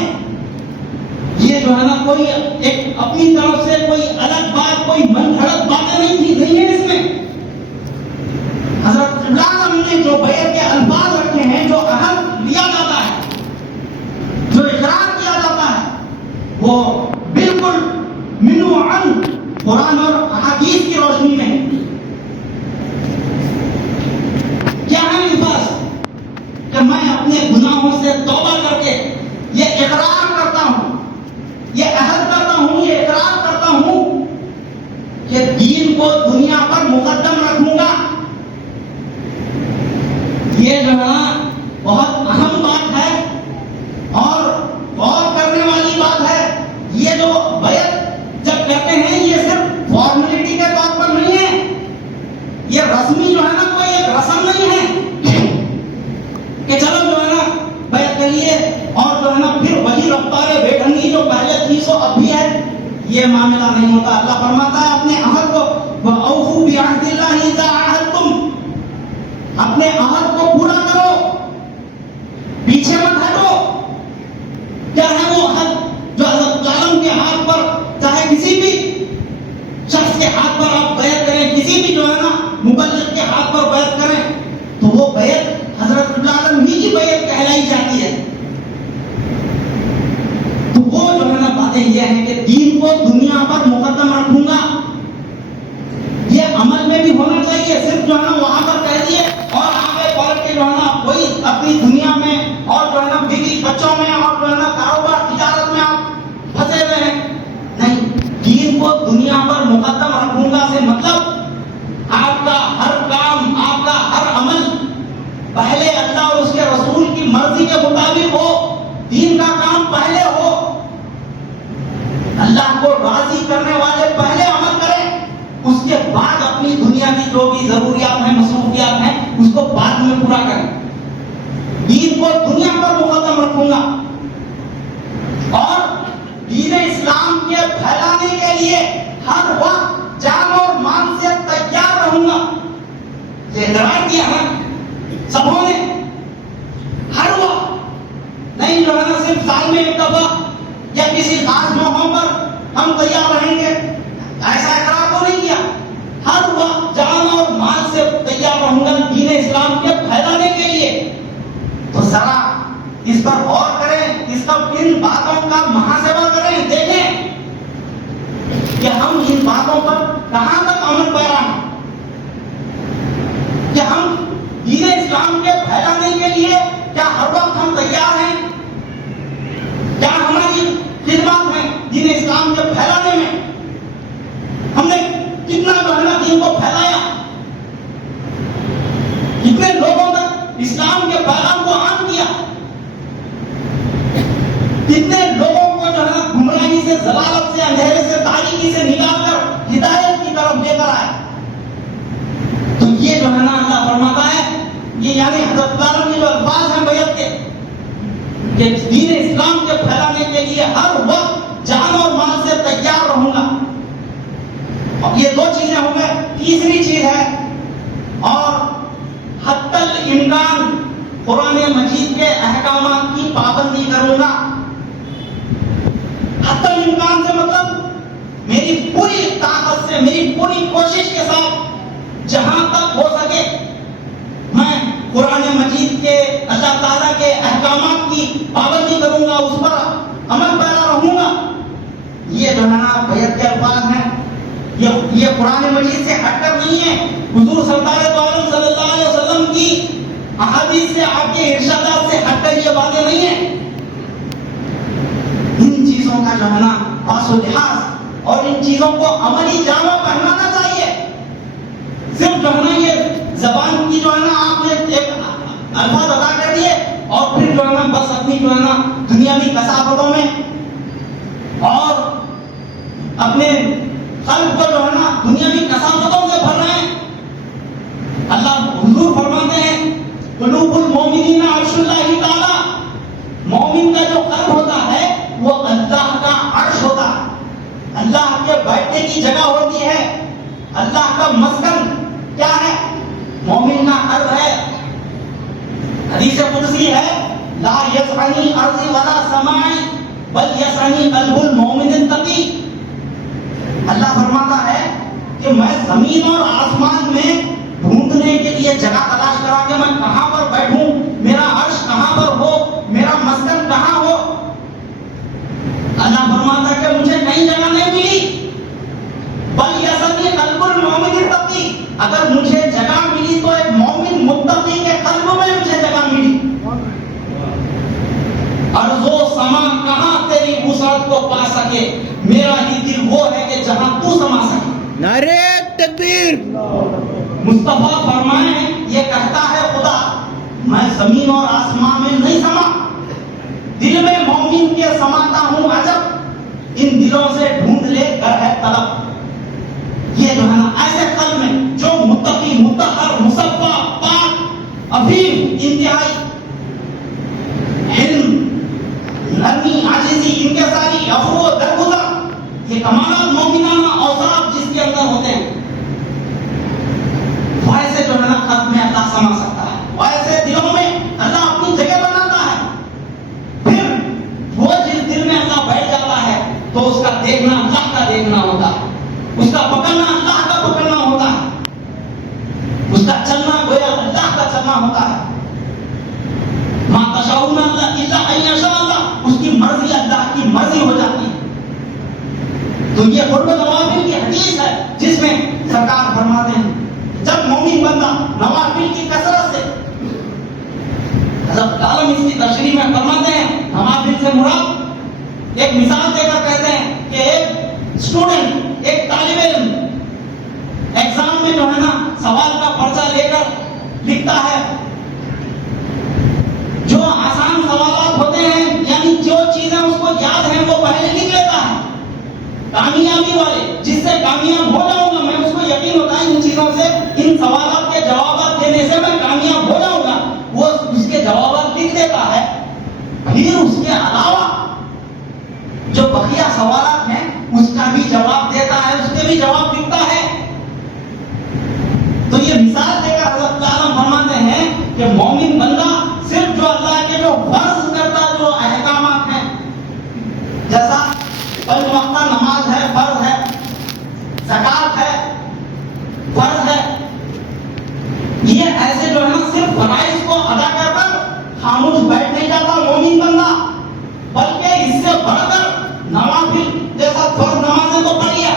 یہ جو ہے نا کوئی ایک اپنی طرف سے کوئی الگ بات، کوئی من گھڑت باتیں نہیں تھی، نہیں ہے اس میں۔ حضرت ابراہیم نے جو بیعت کے الفاظ رکھے ہیں، جو عہد لیا جاتا ہے، جو اقرار کیا جاتا ہے، وہ بالکل منو عن قرآن اور احادیث کی روشنی میں کیا ہے الفاظ کہ میں اپنے گناہوں سے توبہ کر کے یہ اقرار کرتا ہوں، یہ عہد کرتا ہوں، یہ اقرار کرتا ہوں کہ دین کو دنیا پر مقدم رکھوں گا۔ یہ جو ہے بہت اہم بات ہے اور غور کرنے والی بات ہے۔ یہ جو بیعت جب کرتے ہیں یہ صرف فارمیلٹی کے طور پر نہیں ہے، یہ رسمی جو ہے نا کوئی ایک رسم نہیں ہے کہ چلو جو ہے نا بیعت کریے اور جو ہے نا پھر وہی رفتار بیٹھنگی جو پہلے تھی سو اب بھی ہے، یہ معاملہ نہیں ہوتا۔ اللہ فرماتا ہے اپنے عہد کو وَأَوْفُوا بِعَهْدِ اللَّهِ إِذَا عَاهَدتُّمْ، اپنے عہد کو پورا کرو، پیچھے مت ہٹو۔ کیا ہے وہ عہد جو حضرت عالم کے ہاتھ پر، چاہے کسی بھی شخص کے ہاتھ پر آپ بیعت کریں، کسی بھی جو ہے نا مبلغ کے ہاتھ پر بیعت کریں تو وہ بیعت حضرت عالم ہی کی بیعت کہلائی جاتی ہے۔ تو وہ جو ہے نا باتیں یہ ہیں کہ دین کو دنیا پر مقدم رکھوں گا، یہ عمل میں بھی ہونا چاہیے، صرف جو ہے نا وہاں پر کہہ دیے اور آگے پلٹ کے جو ہے نا وہی اپنی دنیا میں اور جو ہے نا بیوی بچوں میں اور جو ہے نا کاروبار تجارت میں آپ پھنسے ہوئے ہیں۔ نہیں، دین کو دنیا پر مقدم رکھوں گا سے مطلب آپ کا ہر کام، آپ کا ہر عمل پہلے اللہ اور اس کے رسول کی مرضی کے مطابق ہو، دین کا کام پہلے ہو، اللہ کو راضی کرنے والے پہلے عمل کریں، اس کے بعد اپنی دنیا کی جو بھی ضروریات ہیں، مصروفیات ہیں، اس کو بعد میں پورا کریں۔ دین کو دنیا پر مقدم رکھوں گا اور دین اسلام کے پھیلانے کے لیے ہر وقت جان اور مال سے تیار رہوں گا۔ یہ اقرار کیا ہے سبوں نے، ہر وقت نہیں جو ہے نا صرف سال میں ایک دفعہ یا کسی خاص موقع پر ہم تیار رہیں گے، ایسا اقرار تو نہیں کیا۔ ہر وقت جان اور مال سے تیار رہوں گا دین اسلام کے پھیلانے کے لیے۔ تو ذرا اس پر غور کریں، اس پر ان باتوں کا محاسبہ کریں، دیکھیں کہ ہم ان باتوں پر کہاں تک عمل پیرا ہیں، کہ ہم دین اسلام کے پھیلانے کے لیے کیا ہر وقت ہم تیار ہیں، کیا ہماری خدمات ہیں دین اسلام کے پھیلانے میں، ہم نے کتنا جو ہے نا دین کو پھیلایا، کتنے لوگوں تک اسلام کے پیغام کو عام کیا، کتنے لوگوں کو جو ہے نا گمراہی سے، ضلالت سے، اندھیرے سے، تاریکی سے نکال کر ہدایت کی طرف لے کر آئے۔ تو یہ جو ہے نا اللہ فرماتا ہے، یہ یعنی حضرت عالم کے جو الفاظ ہیں بیعت کے کہ دین اسلام کے پھیلانے کے لیے ہر وقت جان اور مال سے تیار رہوں گا۔ یہ دو چیزیں ہو گئے، تیسری چیز ہے اور حتی الامکان قرآن مجید کے احکامات کی پابندی کروں گا. حتی الامکان سے مطلب میری پوری طاقت سے، میری پوری کوشش کے ساتھ جہاں تک ہو سکے میں قرآن مجید کے، اللہ تعالیٰ کے احکامات کی پابندی کروں گا، اس پر عمل پیرا رہوں گا. یہ جو ہے نا بیعت کے الفاظ ہیں، یہ قرآن مجید سے ہٹ کر نہیں ہے. حضور سرکار دو عالم صلی اللہ علیہ وسلم کی احادیث سے، آپ کے ارشادات سے ہٹ کر یہ باتیں نہیں ہیں. ان چیزوں کا جو ہے نا پاس و لحاظ اور ان چیزوں کو عملی جامہ پہنانا چاہیے. صرف جو ہے نا یہ زبان کی جو ہے نا آپ نے ایک الفاظ ادا کر دیے اور پھر جو ہے نا بس اپنی جو ہے نا دنیاوی کثافتوں میں اور اپنے قلب کو جو ہے نا دنیاوی کثافتوں سے بھر رہے ہیں. اللہ حضور فرماتے ہیں قلوب المومنین عرش اللہ تعالی، مومن کا جو قلب ہوتا ہے وہ اللہ کا عرش ہوتا ہے، اللہ کے بیٹھنے کی جگہ ہوتی ہے. اللہ کا مسکن کیا ہے؟ مومن کا قلب ہے. حدیث قدسی ہے لا یسعنی ارضی ولا سماعی بل یسعنی قلب المومن التقی. اللہ فرماتا ہے کہ میں زمین اور آسمان میں ڈھونڈنے کے لیے جگہ تلاش کرا کہ میں کہاں پر بیٹھوں، میرا عرش کہاں پر ہو، میرا مسکن کہاں ہو. اللہ فرماتا ہے کہ مجھے نئی جگہ نہیں ملی، بل یسعنی قلب المومن التقی. اگر مجھے جگہ ملی تو ایک مومن متقی کے قلب میں مجھے جگہ ملی. ارض و سما کہاں تیری وسعت کو پا سکے، میرا ہی دل وہ ہے کہ جہاں تو سما سکے. نعرہ تکبیر. مصطفیٰ فرمائے یہ کہتا ہے خدا میں زمین اور آسمان میں نہیں سما، دل میں مومن کے سماتا ہوں عجب، ان دلوں سے ڈھونڈ لے کر ہے طلب. یہ جو ہے نا ایسے قلب میں جو متقی، مطہر، مصفا، پاک، عظیم، انتہائی حلم، نرمی، عاجزی، ان کے ساری عفو و درگزر، یہ کمالات مومنانہ اوصاف جس کے اندر ہوتے ہیں، ویسے جو ہے نا قلب میں اللہ سما سکتا ہے، ویسے دلوں میں اللہ اپنی جگہ بناتا ہے. پھر وہ جس دل میں اللہ بیٹھ جاتا ہے تو اس کا دیکھنا اللہ کا دیکھنا ہوتا ہے، اس کا پکڑنا اللہ کا پکڑنا ہوتا ہے، اس کا چلنا گویا اللہ کا چلنا ہوتا ہے. ما تشاؤون الا ان یشاء اللہ، اس کی مرضی اللہ کی مرضی ہو جاتی ہے. تو یہ قرب نوافل کی حدیث ہے جس میں سرکار فرماتے ہیں جب مومن بندہ نوافل کی کثرت سے، حضرت عالم اس کی تشریح میں فرماتے ہیں نوافل سے مراد ایک مثال دے کر کہتے ہیں کہ ایک اسٹوڈنٹ، ایک طالب علم ایگزام میں جو ہے نا سوال کا پرچہ لے کر لکھتا ہے، جو آسان سوالات ہوتے ہیں یعنی جو چیزیں اس کو یاد ہیں وہ پہلے لکھ لیتا ہے. کامیابی والے جس سے کامیاب ہو جاؤں گا، میں اس کو یقین ہوتا ہے ان چیزوں سے، ان سوالات کے جوابات دینے سے میں کامیاب ہو جاؤں گا، وہ اس کے جوابات لکھ دیتا ہے. پھر اس کے علاوہ جو بقیہ سوالات ہیں اس کا بھی جواب دیتا ہے، اس کے بھی جواب لکھتا ہے. تو یہ مثال دے کر حضرت عالم فرماتے ہیں کہ مومن بندہ صرف جو اللہ کے جو فرض کرتا جو احکامات ہیں، جیسا پنج وقتہ نماز ہے فرض ہے، زکات ہے فرض ہے، یہ ایسے جو ہے نا صرف فرائض کو ادا کر کر خاموش بیٹھ نہیں جاتا مومن بندہ، بلکہ اس سے بڑھ کر نوافل جیسا فرض نمازیں تو پڑھ لیا.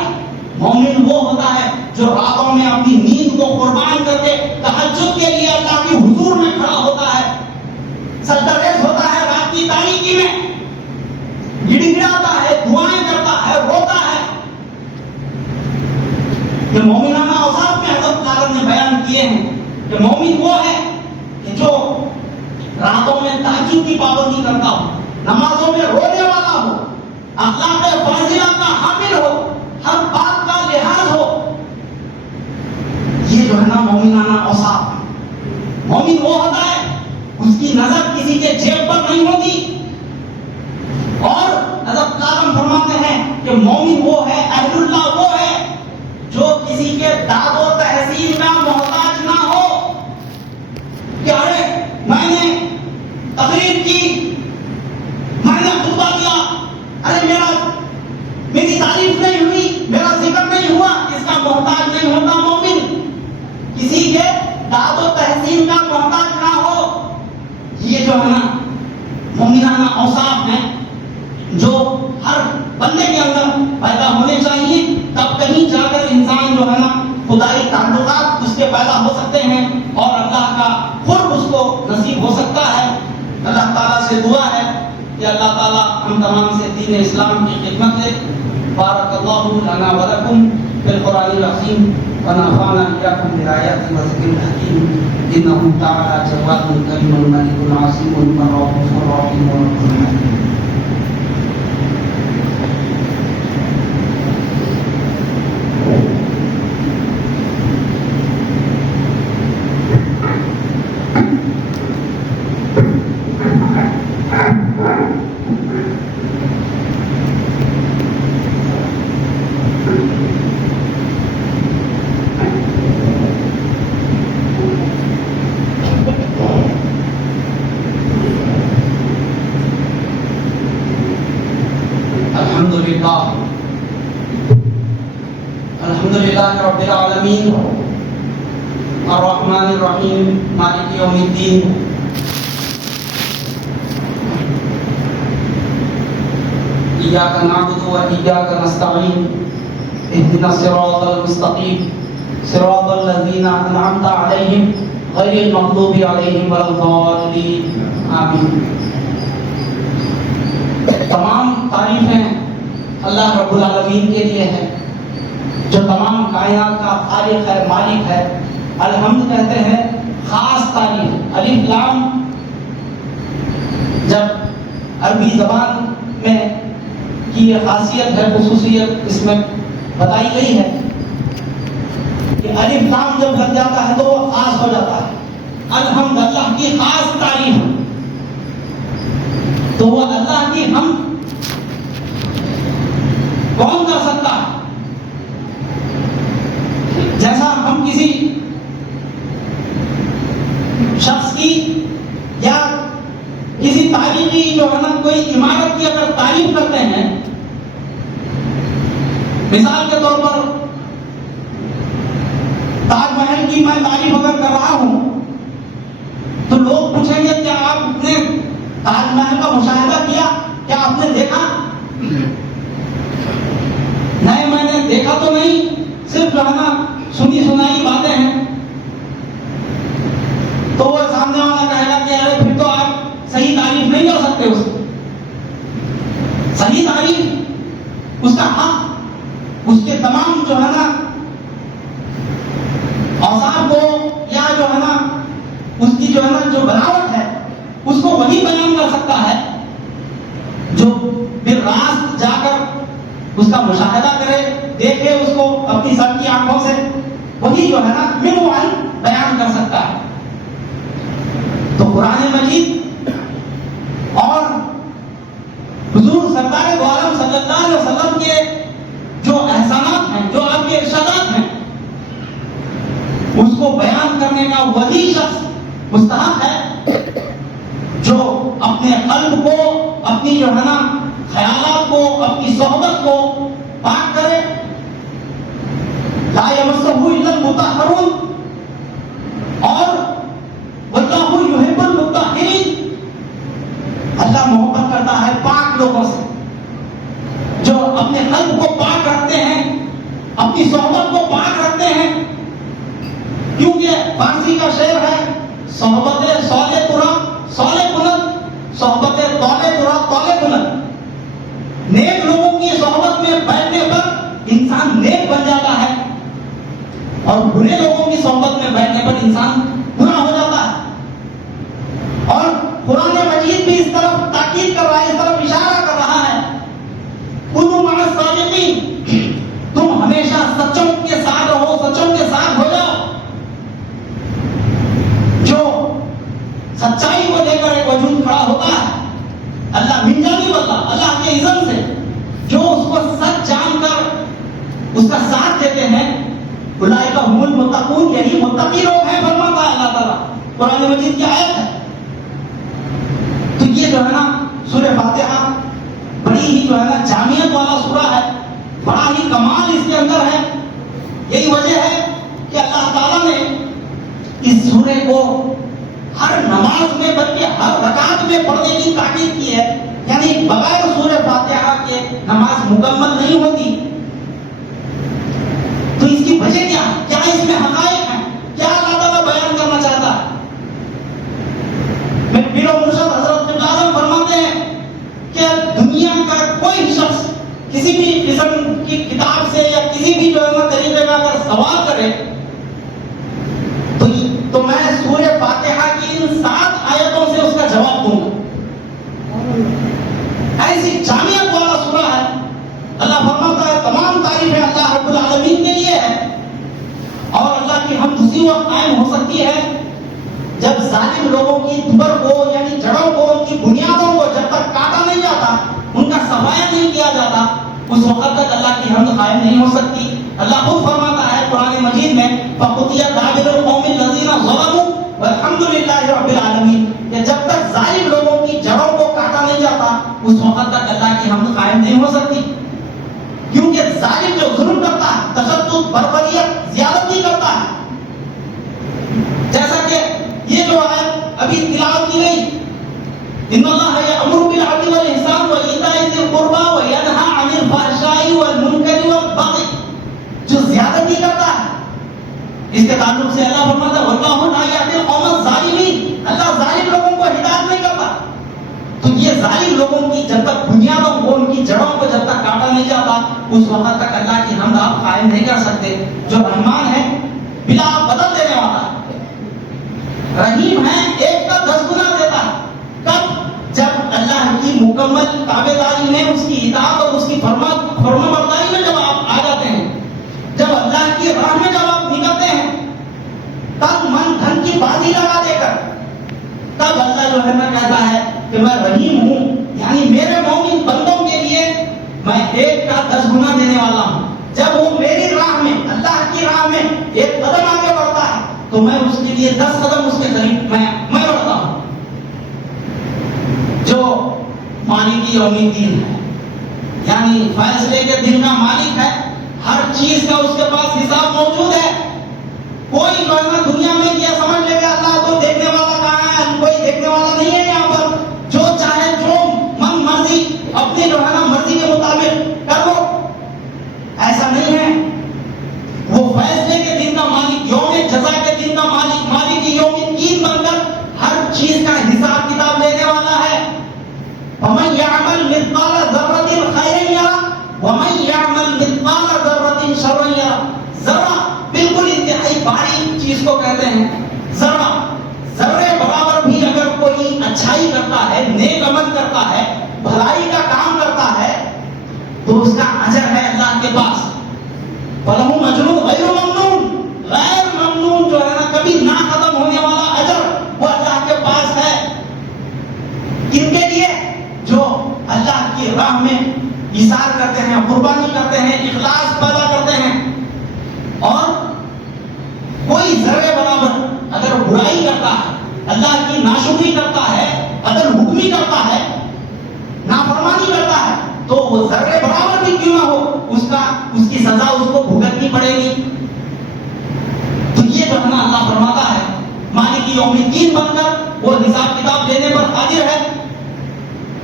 مومن وہ ہوتا ہے جو راتوں میں اپنی نیند کو قربان کر کے تہجد کے لیے اللہ کی حضور میں کھڑا ہوتا ہے، سجدہ ریز ہوتا ہے رات کی تاریکی میں، گڑ گڑاتا ہے، دعائیں کرتا ہے، روتا ہے. یہ مومنانہ اوصاف میں حضرت عالم نے بیان کیے ہیں کہ مومن وہ ہے کہ جو راتوں میں تہجد کی پابندی کرتا ہو، نمازوں میں رونے والا ہو، اخلاق فاضلہ کا حامل ہو، ہر بات کا لحاظ ہو. یہ جو ہے نا مومنانہ اوصاف. مومن وہ ہوتا ہے اس کی نظر کسی کے جیب پر نہیں ہوتی. اور حضرت عالم فرماتے ہیں کہ مومن وہ ہے، اہل اللہ وہ ہے جو کسی کے داد و تحسین کا محتاج نہ ہو کہ ارے جو ہے نا مومنانہ اوصاف ہیں جو ہر بندے کے اندر پیدا ہونے چاہیے، تب کہیں جا کر انسان جو ہے نا خدائی تعلقات اس کے پیدا ہو سکتے ہیں اور اللہ کا قرب اس کو نصیب ہو سکتا ہے۔ اللہ تعالیٰ سے دعا ہے کہ اللہ تعالیٰ ہم تمام سے دین اسلام کی خدمت دے۔ بارک اللہ لنا ولکم فی القرآن العظیم ونفعنا إياكم بالآيات والذكر الحكيم إنه تعالى جواد كريم ملك عظيم رؤوف رحيم رحيم۔ الحمدللہ رب العالمین الرحمن الرحیم مالک یوم الدین ایاک نعبد و ایاک نستعین اهدنا الصراط المستقیم صراط الذین انعمت علیہم غیر المغضوب علیہم ولا الضالین آمین۔ تمام تعریفیں اللہ رب العالمین کے لیے ہے جو تمام کائنات کا خالق ہے، مالک ہے۔ الحمد کہتے ہیں خاص تعریف، الف لام جب عربی زبان میں کی یہ خاصیت ہے، خصوصیت اس میں بتائی گئی ہے کہ الف لام جب لگ جاتا ہے تو وہ خاص ہو جاتا ہے۔ الحمد اللہ کی خاص تعریف، تو وہ اللہ کی ہم کون کر سکتا ہے؟ جیسا ہم کسی شخص کی یا کسی تاریخی جو ہے نا کوئی عمارت کی اگر تعریف کرتے ہیں، مثال کے طور پر تاج محل کی میں تعریف اگر کر رہا ہوں تو لوگ پوچھیں گے کیا آپ نے تاج محل کا مشاہدہ کیا، کیا آپ نے دیکھا؟ نہیں، میں نے دیکھا تو نہیں، صرف جو ہے نا سنی سنائی باتیں ہیں۔ تو وہ سامنے والا کہے گا کہ ارے پھر تو آپ صحیح تعریف نہیں کر سکتے اس کی۔ صحیح تعریف اس کا حق، اس کے تمام جو ہے نا اوصاف کو یا جو ہے نا اس کی جو ہے نا جو بناوٹ ہے اس کو وہی بیان کر سکتا ہے جو پھر راست جا کر اس کا مشاہدہ کرے، دیکھے اس کو اپنی سب کی آنکھوں سے، وہی جو ہے نا منوال بیان کر سکتا ہے۔ تو قرآن مجید اور حضور سرکار دو عالم صلی اللہ علیہ وسلم کے جو احسانات ہیں، جو آپ کے ارشادات ہیں، اس کو بیان کرنے کا وہی شخص مستحق ہے جو اپنے قلب کو، اپنی جو ہے نا خیالات کو، اپنی صحبت کو پاک کرے۔ لا یمسہ الا المطہرون، اور واللہ یحب المطہرین، اللہ محبت کرتا ہے پاک لوگوں سے جو اپنے قلب کو پاک رکھتے ہیں، اپنی صحبت کو پاک رکھتے ہیں۔ کیونکہ فارسی کا شعر ہے صحبت صالح ترا صالح کند، صحبت طالع ترا طالع کند۔ نیک لوگوں کی صحبت میں بیٹھنے پر انسان نیک بن جاتا ہے، اور برے لوگوں کی صحبت میں بیٹھنے پر انسان برا ہو جاتا ہے۔ اور قرآن مجید بھی اس طرف تاکید کر رہا ہے، اس طرف اشارہ کر رہا ہے، کونوا مع الصادقین، تم ہمیشہ سچوں کے ساتھ رہو، سچوں کے ساتھ ہو جاؤ۔ جو سچائی کو لے کر ایک وجود کھڑا ہوتا ہے اللہ من جانب اللہ کے اذن سے، جو اس کو سچ جان کر اس کا ساتھ دیتے ہیں، اولئک هم المتقون، یہی متقی لوگ ہیں فرماتا ہے اللہ تعالیٰ، قرآن مجید کی آیت ہے۔ تو یہ جو ہے نا سورہ فاتحہ بڑی ہی جو ہے نا جامعیت والا سورہ ہے، بڑا ہی کمال اس کے اندر ہے۔ یہی وجہ ہے کہ اللہ تعالیٰ نے اس سورہ کو ہر نماز میں بلکہ ہر رکعت میں پڑھنے کی تاکید کی ہے، یعنی بغیر سورہ فاتحہ کے نماز مکمل نہیں ہوتی۔ تو اس کی وجہ کیا ہے؟ کیا اس میں حقائق ہیں؟ کیا اللہ تعالیٰ بیان کرنا چاہتا ہے؟ پیر و مرشد حضرت قبلہ اعظم فرماتے ہیں کہ دنیا کا کوئی شخص کسی بھی قسم کی کتاب سے یا کسی بھی جو ہے طریقے کا اگر سوال کرے تو میں سورہ فاتحہ کی ان 7 آیتوں سے اس کا جواب دوں گا۔ ایسی جامعیت والا سورہ ہے۔ اللہ فرماتا ہے تمام تعریفیں اللہ رب العالمین کے لیے ہے، اور اللہ کی حمد اسی وقت قائم ہو سکتی ہے جب ظالم لوگوں کی دبر کو یعنی جڑوں کو، ان کی بنیادوں کو جب تک کاٹا نہیں جاتا، ان کا صفایا نہیں کیا جاتا، اس وقت تک اللہ کی حمد قائم نہیں ہو سکتی۔ اللہ خود فرماتا ہے قرآن مجید میں فَقُضِيَ دَابِرُ الْقَوْمِ الَّذِينَ ظَلَمُوا وَالْحَمْدُ لِلَّهِ رَبِّ الْعَالَمِينَ، کہ جب تک ظالم لوگوں کی جڑوں کو کاٹا نہیں جاتا اس وقت تک اللہ کی حمد قائم نہیں ہو سکتی، کیونکہ ظالم جو ظلم کرتا ہے، تشدد، بربریت، زیادتی کرتا ہے، جیسا کہ یہ جو ہے ابھی تلاوت کی گئی ان اللہ یأمر بالعدل والإحسان وإیتاء ذی القربى وینہی عن الفحشاء والمنکر والبغی، جو زیادتی کرتا ہے اس کے تعلق سے اللہ فرماتا ہے واللہ لا یہدی القوم الظالمین، اللہ ظالم لوگوں کو ہدایت نہیں کرتا۔ تو یہ ظالم لوگوں کی جب تک بنیادوں کو، ان کی جڑوں کو جب تک کاٹا نہیں جاتا اس وقت تک اللہ کی حمد آپ قائم نہیں کر سکتے۔ جو رحمان ہے بلا بدل دینے والا ہے، رحیم ہے ایک کا 10 گنا دیتا ہے۔ کب؟ جب اللہ کی مکمل تابعداری میں، اس کی اطاعت اور اس کی فرما برداری میں جب آپ آ جاتے ہیں، جب اللہ کی راہ میں جب آپ نکلتے ہیں، تب من دھن کی بازی لگا دے کر تب اللہ جو ہے نا کہتا ہے کہ میں رحیم ہوں، یعنی میرے مومن بندوں کے لیے میں ایک کا 10 گنا دینے والا ہوں۔ جب وہ میری راہ میں، اللہ کی راہ میں ایک قدم آگے بڑھتا ہے تو میں اس کے لیے 10 قدم اس کے قریب میں بڑھتا ہوں۔ جو مالک یوم الدین ہے، یعنی فیصلے کے دن کا مالک ہے، ہر چیز کا اس کے پاس حساب موجود ہے۔ کوئی جو ہے نا دنیا میں یہ سمجھ لے گا اللہ تو دیکھنے والا کہاں ہے، کوئی دیکھنے والا نہیں ہے یہاں پر، جو چاہے جو من مرضی اپنی جو ہے نا مرضی کے مطابق کر لو، ایسا نہیں ہے۔ وہ فیصلے کے دن کا مالک، یوم جزا کے دن کا مالک، مالک یوم الدین بن کر ہر چیز کا حساب کتاب لینے والا ہے۔ وَمَن يَعْمَلْ مِثْقَالَ ذَرَّةٍ خَيْرًا يَرَهُ وَمَن يَعْمَلْ مِثْقَالَ ذَرَّةٍ شَرًّا يَرَهُ، ذرہ بالکل انتہائی باریک چیز کو کہتے ہیں، ذرہ، ذرے برابر بھی اگر کوئی اچھائی کرتا ہے، نیک عمل کرتا ہے، بھلائی کا کام کرتا ہے تو اس کا اجر ہے اللہ کے پاس۔ وَلَهُ أَجْرٌ غَيْرُ مَمْنُونٍ، غیر ممنون جو ہے نا کبھی نہ ختم ہونے والا اجر وہ اللہ کے پاس ہے۔ کن کے لیے؟ جو اللہ کی راہ میں ایثار کرتے ہیں، قربانی کرتے ہیں، اخلاص پیدا کرتے ہیں، اور کوئی ذرے برابر اگر برائی کرتا ہے، اللہ کی ناشکری کرتا ہے، عدل حکمی کرتا ہے، نافرمانی کرتا ہے، تو وہ ذرے برابر بھی کیوں نہ ہو اس کی سزا اس کو بھگتنی پڑے گی۔ تو یہ جو ہے نا اللہ فرماتا ہے مالک یوم الدین بن کر وہ حساب کتاب لینے پر قادر ہے۔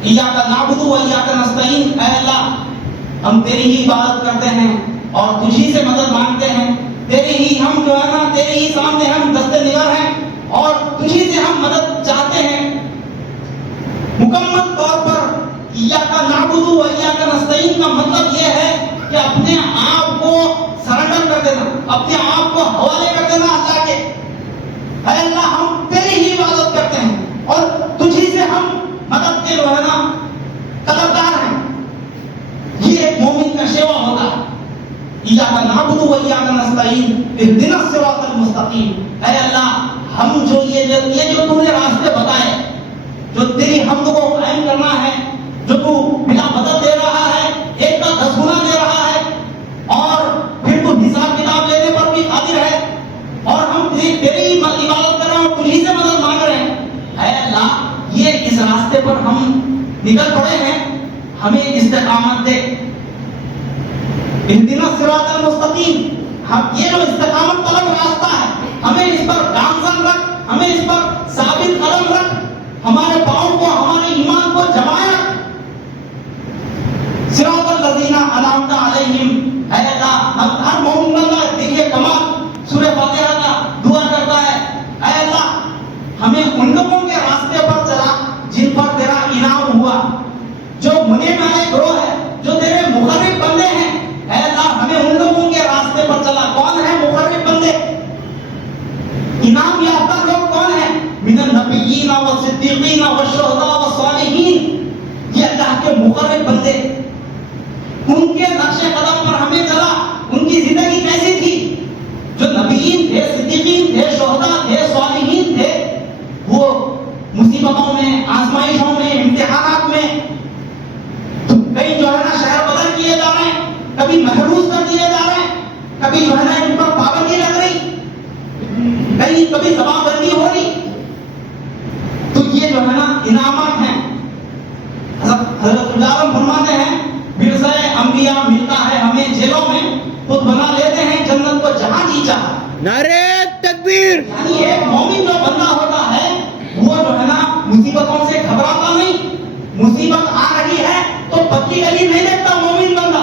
ایاک نعبد و ایاک نستعین، اے اللہ ہم تیری ہی عبادت کرتے ہیں اور تجھی سے مدد مانگتے ہیں، تیری ہی ہم جو ہے نا تیری ہی سامنے ہم دست نگر ہیں اور تجھی سے ہم مدد چاہتے ہیں۔ مکمل طور پر ایاک نعبد و ایاک نستعین کا مطلب یہ ہے کہ اپنے آپ کو سرنڈر کر دینا، اپنے آپ کو حوالے کر دینا اللہ کے۔ اے اللہ ہم تیری ہی عبادت کرتے ہیں اور تجھی سے ہم مدد کے جو ہے نا طلبگار ہیں۔ یہ ایک مومن کا شیوا ہوتا ہے۔ ایاک نعبد و ایاک نستعین اہدنا الصراط المستقیم، اے اللہ ہم جو یہ جو تم نے راستے بتائے، جو تیری حمد کو قائم کرنا ہے، جو تو بلا مدد دے رہا ہے، ایک کا 10 گنا دے رہا ہے، اور پھر تو حساب کتاب لینے پر بھی قادر ہے، اور ہم تیری ہی عبادت کر رہے ہیں اور تجھی سے مدد مانگ رہے ہیں۔ اے اللہ یہ اس راستے پر ہم نکل پڑے ہیں، ہمیں استقامت دے۔ اہدنا الصراط المستقیم، ہم یہ جو استقامت طلب راستہ ہے ہمیں اس پر گامزن رکھ، ہمیں اس پر ثابت قدم رکھ، ہمارے پاؤں کو، ہمارے ایمان کو جمائے رکھ۔ صراط الذین انعمت علیہم، اے اللہ، ہر مومن بندہ دیکھیے کمال سورہ فاتحہ کا دعا کرتا ہے، اے اللہ ہمیں ان لوگوں کے راستے پر چلا جن پر تیرا انعام ہوا، جو منع والے گروہ ہے، جو تیرے مخرب بندے ہیں، اے اللہ ہمیں ان لوگوں کے راستے پر چلا۔ کون ہے مخرب بندے؟ انعام یافتہ لوگ کون ہیں؟ من النبیین والصدیقین والشہداء والصالحین، یہ اللہ کے مقرب بندے، ان کے نقش قدم پر ہمیں چلا۔ ان کی زندگی کیسی تھی؟ جو نبیین تھے، صدیقین تھے، شہداء تھے، صالحین تھے، وہ مصیبتوں میں، آزمائشوں میں، امتحانات میں کئی جو ہے نا شہر بدر کیے جا رہے ہیں، کبھی محروس کر دیے جا رہے ہیں، کبھی جو ہے نا ان پر پابندی لگ رہی، کبھی زبان بندی ہو رہی۔ تو یہ جو ہے نا انعامات ہیں۔ حضرت عالم فرماتے ہیں ورثہ انبیاء ملتا ہے ہمیں جیلوں میں، خود بنا لیتے ہیں جنت کو جہاں جی چاہا۔ نعرہ تکبیر! یعنی ایک مومن جو بندہ ہوتا ہے وہ جو ہے نا مصیبتوں سے گھبراتا نہیں۔ مصیبت آ رہی ہے تو پتلی گلی نہیں دیکھتا مومن بندہ،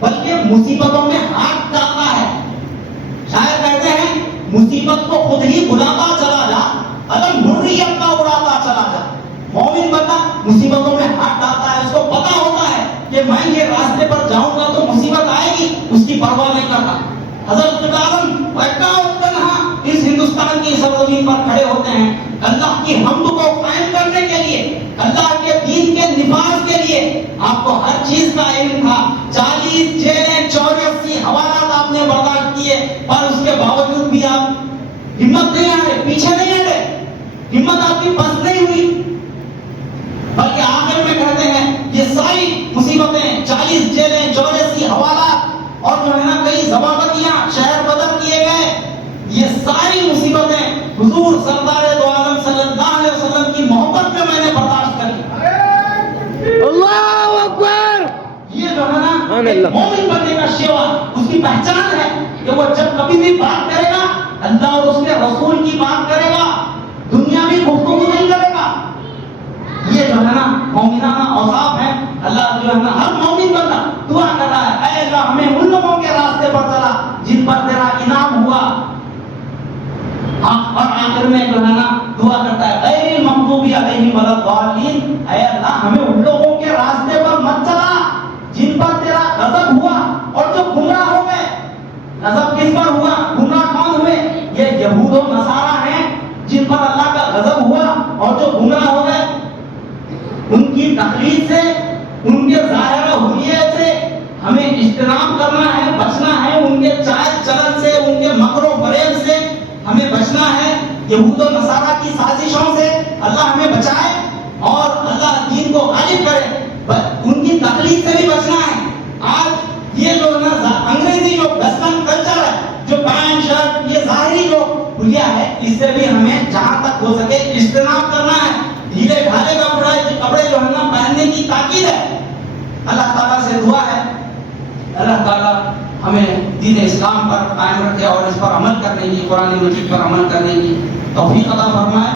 بلکہ مصیبتوں میں ہاتھ ڈالتا ہے۔ شاید کہتے ہیں مصیبت کو خود ہی بلاتا چلا جا، علم حریت کا اڑاتا چلا جا۔ مومن بندہ مصیبتوں میں ہاتھ ڈالتا ہے، اس کو پتا ہوتا ہے کہ میں یہ راستے پر جاؤں گا تو مصیبت آئے گی، اس کی پرواہ نہیں کرتا۔ حضرت عالم اکا تنہا اس ہندوستان کی سرزمین پر کھڑے ہوتے ہیں اللہ کی حمد کو قائم کرنے کے لیے، اللہ کے دین کے نفاذ کے لیے۔ آپ کو ہر چیز کا علم تھا، 40 جیلیں، 84 حوالات آپ نے برداشت کیے، پر اس کے باوجود بھی آپ ہمت نہیں ہارے، پیچھے نہیں ہٹے، ہمت آپ کی پست نہیں ہوئی، بلکہ آخر میں کہتے ہیں یہ ساری مصیبتیں، 40 جیلیں، 84 حوالات اور جو ہے نا کئی ضوابطیاں، شہر بدر کیے گئے، یہ ساری مصیبتیں حضور سردار دو عالم صلی اللہ علیہ وسلم کی محبت میں میں نے برداشت کری۔ اللہ اکبر! یہ جو ہے نا ایک مومن بندے کا شیوا، اس کی پہچان ہے کہ وہ جب کبھی بھی بات کرے گا اللہ اور اس کے رسول کی بات کرے گا، دنیاوی گفتگو نہیں کرے گا۔ یہ جو ہے نا مومنانہ اوصاف ہے۔ اللہ جو ہے نا ہر مومن بندہ دعا کر رہا ہے، اے اللہ ہمیں ان لوگوں کے راستے پر چلا جن پر تیرا انعام ہوا۔ اور آخر میں جو ہے نا دعا کرتا ہے غیر المغضوب علیہم ولا الضالین، اے اللہ ہمیں ان لوگوں کے راستے پر مت چلا جن پر تیرا غضب ہوا اور جو گمراہ ہو گئے۔ غضب کس پر ہوا؟ گمراہ کون ہوئے؟ یہ یہود و نصارہ ہیں جن پر اللہ کا غضب ہوا اور جو گمراہ ہو گئے۔ ان کی تقلید سے، ان کے ظاہر و حلیت سے ہمیں اجتناب کرنا ہے، بچنا ہے، ان کے چال چلن سے، ان کے مکر و فریب سے ہمیں بچنا ہے، یہود و نصارہ کی سازشوں سے اللہ ہمیں بچائے اور اللہ دین کو غالب کرے۔ ان کی تقلید سے بھی بچنا ہے۔ آج یہ جو انگریزی جو ویسٹرن کلچر ہے، جو پینٹ شرٹ، یہ ظاہری جو حلیہ ہے، اس سے بھی ہمیں جہاں تک ہو سکے اجتناب کرنا ہے۔ ڈھیلے ڈھالے کپڑے جو ہے نا پہننے کی تاکید ہے۔ اللہ تعالیٰ سے دعا ہے اللہ تعالیٰ ہمیں دین اسلام پر قائم رکھے اور اس پر عمل کرنے کی، قرآن مجید پر عمل کرنے کی توفیق عطا فرمائے۔